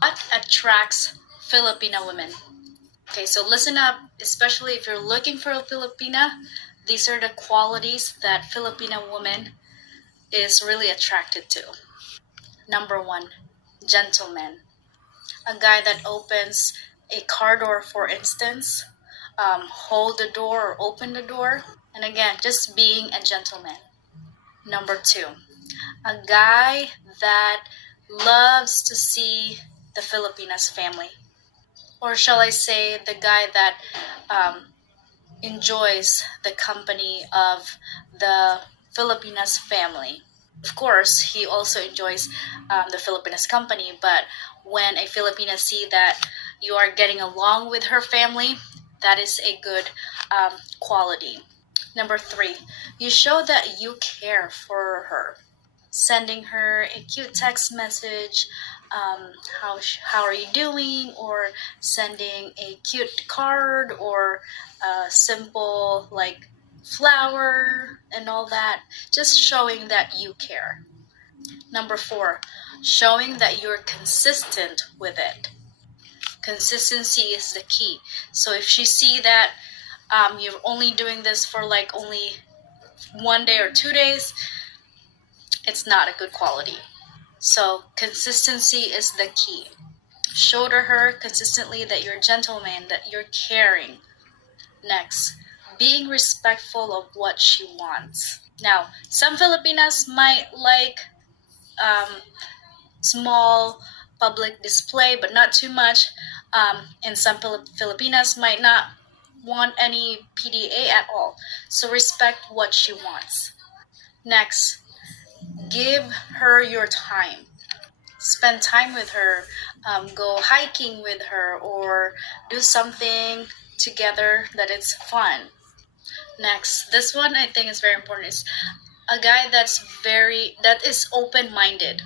What attracts Filipina women? Okay, so listen up, especially if you're looking for a Filipina. These are the qualities that Filipina woman is really attracted to. Number one, gentleman. A guy that opens a car door, for instance, hold the door or open the door. And again, just being a gentleman. Number two, a guy that loves to see the Filipinas family. Or shall I say, the guy that enjoys the company of the Filipinas family. Of course, he also enjoys the Filipinas company, but when a Filipina see that you are getting along with her family, that is a good quality. Number three, you show that you care for her. Sending her a cute text message, how are you doing, or sending a cute card, or a simple like flower and all that, just showing that you care. Number four, showing that you're consistent with it. Consistency is the key. So if she see that you're only doing this for like only 1 day or 2 days, it's not a good quality. So consistency is the key. Show to her consistently that you're a gentleman, that you're caring. Next, being respectful of what she wants. Now, some Filipinas might like small public display, but not too much. And some Filipinas might not want any PDA at all. So respect what she wants. Next, give her your time. Spend time with her, go hiking with her, or do something together that it's fun. Next, this one I think is very important, is a guy that is open-minded,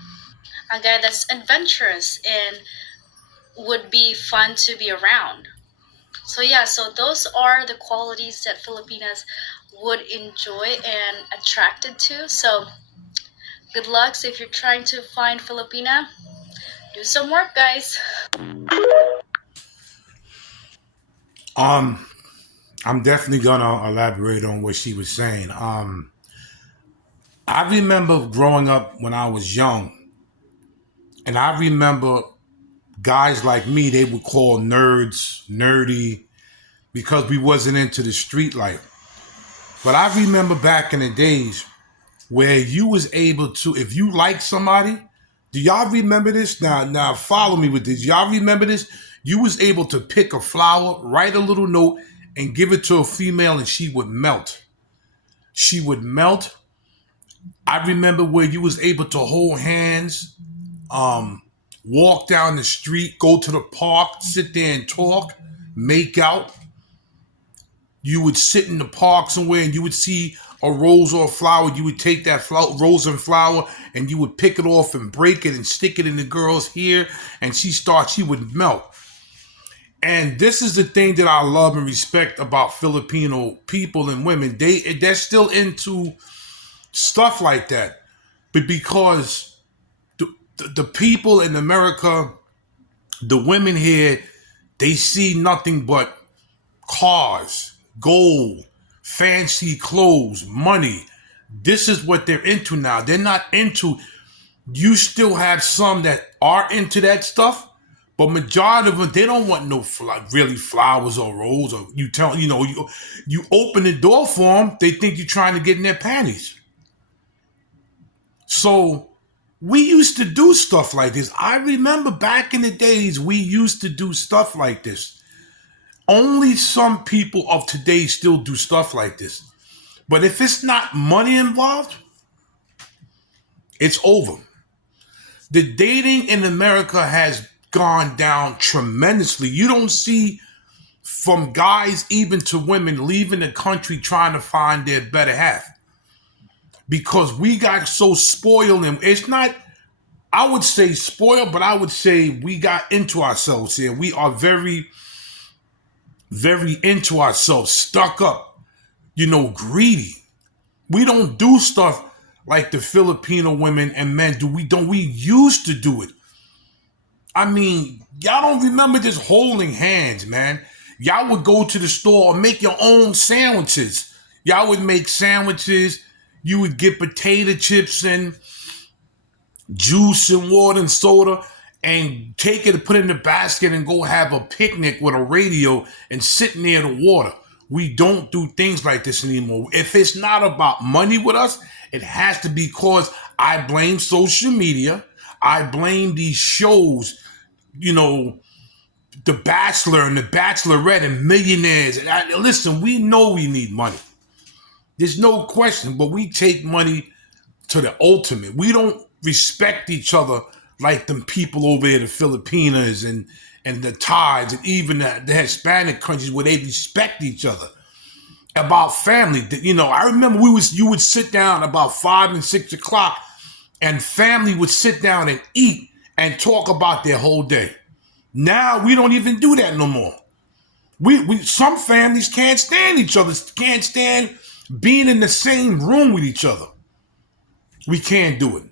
a guy that's adventurous and would be fun to be around. So yeah, so those are the qualities that Filipinas would enjoy and attracted to. So good luck. So if you're trying to find Filipina, do some work, guys. I'm definitely gonna elaborate on what she was saying. I remember growing up when I was young, and I remember guys like me, they would call nerds nerdy because we wasn't into the street life. But I remember back in the days where you was able to, if you like somebody, do y'all remember this? Now follow me with this. Y'all remember this? You was able to pick a flower, write a little note, and give it to a female, and she would melt. She would melt. I remember where you was able to hold hands, walk down the street, go to the park, sit there and talk, make out. You would sit in the park somewhere and you would see a rose or a flower. You would take that rose and flower and you would pick it off and break it and stick it in the girl's hair, and she would melt. And this is the thing that I love and respect about Filipino people and women. They're still into stuff like that. But because the people in America, the women here, they see nothing but cars, gold, fancy clothes, money. This is what they're into now. They're not into, you still have some that are into that stuff, but majority of them, they don't want no really flowers or roses. Or you open the door for them, they think you're trying to get in their panties. So we used to do stuff like this. I remember back in the days, we used to do stuff like this. Only some people of today still do stuff like this. But if it's not money involved, it's over. The dating in America has gone down tremendously. You don't see, from guys even to women, leaving the country trying to find their better half. Because we got so spoiled, and it's not, I would say spoiled, but I would say we got into ourselves here. We are very, very into ourselves, stuck up, greedy. We don't do stuff like the Filipino women and men do. We used to do it. I mean, y'all don't remember just holding hands, man. Y'all would go to the store or make your own sandwiches. Y'all would make sandwiches. You would get potato chips and juice and water and soda and take it and put it in the basket and go have a picnic with a radio and sit near the water. We don't do things like this anymore. If it's not about money with us, it has to be because I blame social media. I blame these shows, you know, The Bachelor and The Bachelorette and millionaires. Listen, we know we need money. There's no question, but we take money to the ultimate. We don't respect each other like them people over there, the Filipinas and the Thais and even the Hispanic countries where they respect each other. About family, you know, I remember you would sit down about 5 and 6 o'clock, and family would sit down and eat and talk about their whole day. Now we don't even do that no more. We some families can't stand each other, can't stand being in the same room with each other. We can't do it.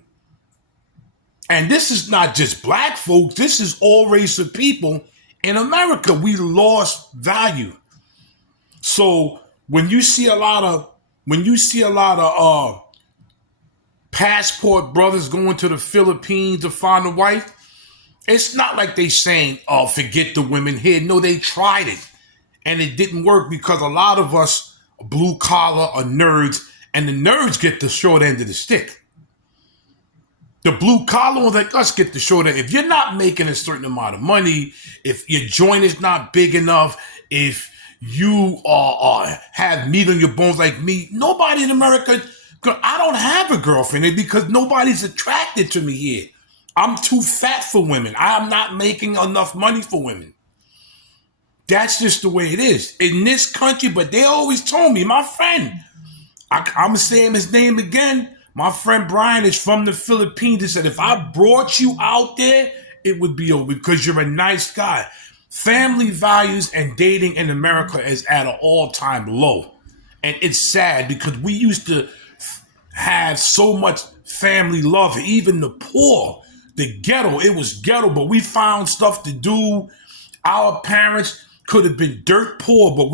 And this is not just black folks, this is all race of people in America. We lost value. So when you see a lot of passport brothers going to the Philippines to find a wife, it's not like they saying, oh, forget the women here. No, they tried it and it didn't work because a lot of us blue collar are nerds, and the nerds get the short end of the stick. The blue collar ones like us get the short end. If you're not making a certain amount of money, if your joint is not big enough, if you have meat on your bones like me, nobody in America, I don't have a girlfriend because nobody's attracted to me here. I'm too fat for women. I'm not making enough money for women. That's just the way it is in this country. But they always told me, my friend, I'm saying his name again. My friend Brian is from the Philippines. He said, if I brought you out there, it would be over because you're a nice guy. Family values and dating in America is at an all-time low. And it's sad because we used to have so much family love. Even the poor, the ghetto, it was ghetto, but we found stuff to do. Our parents could have been dirt poor, but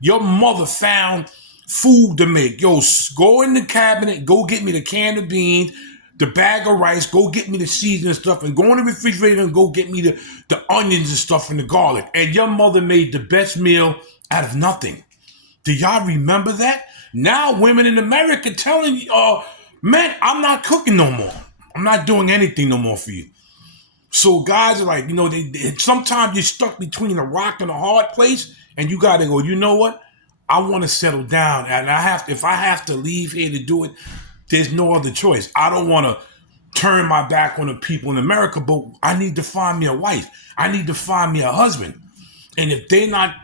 your mother found food to make. Yo, go in the cabinet, go get me the can of beans, the bag of rice, go get me the seasoning stuff, and go in the refrigerator and go get me the onions and stuff and the garlic. And your mother made the best meal out of nothing. Do y'all remember that? Now women in America telling you, man, I'm not cooking no more. I'm not doing anything no more for you. So guys are like, sometimes you're stuck between a rock and a hard place, and you got to go, you know what? I want to settle down, and if I have to leave here to do it, there's no other choice. I don't want to turn my back on the people in America, but I need to find me a wife. I need to find me a husband. And if they're not,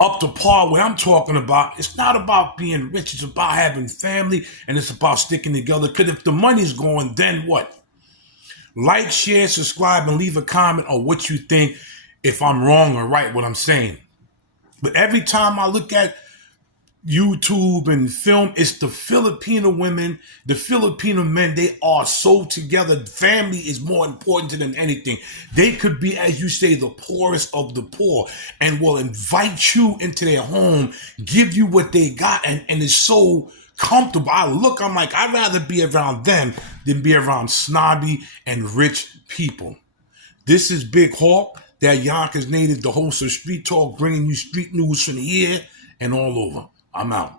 up to par what I'm talking about, it's not about being rich. It's about having family, and it's about sticking together. Because if the money's going, then what? Like, share, subscribe, and leave a comment on what you think, if I'm wrong or right what I'm saying. But every time I look at YouTube and film, it's the Filipino women, the Filipino men. They are so together. Family is more important to them than anything. They could be, as you say, the poorest of the poor and will invite you into their home, give you what they got, and it's so comfortable. I'm like, I'd rather be around them than be around snobby and rich people. This is Big Hawk, that Yonkers native, the host of Street Talk, bringing you street news from here and all over. I'm out.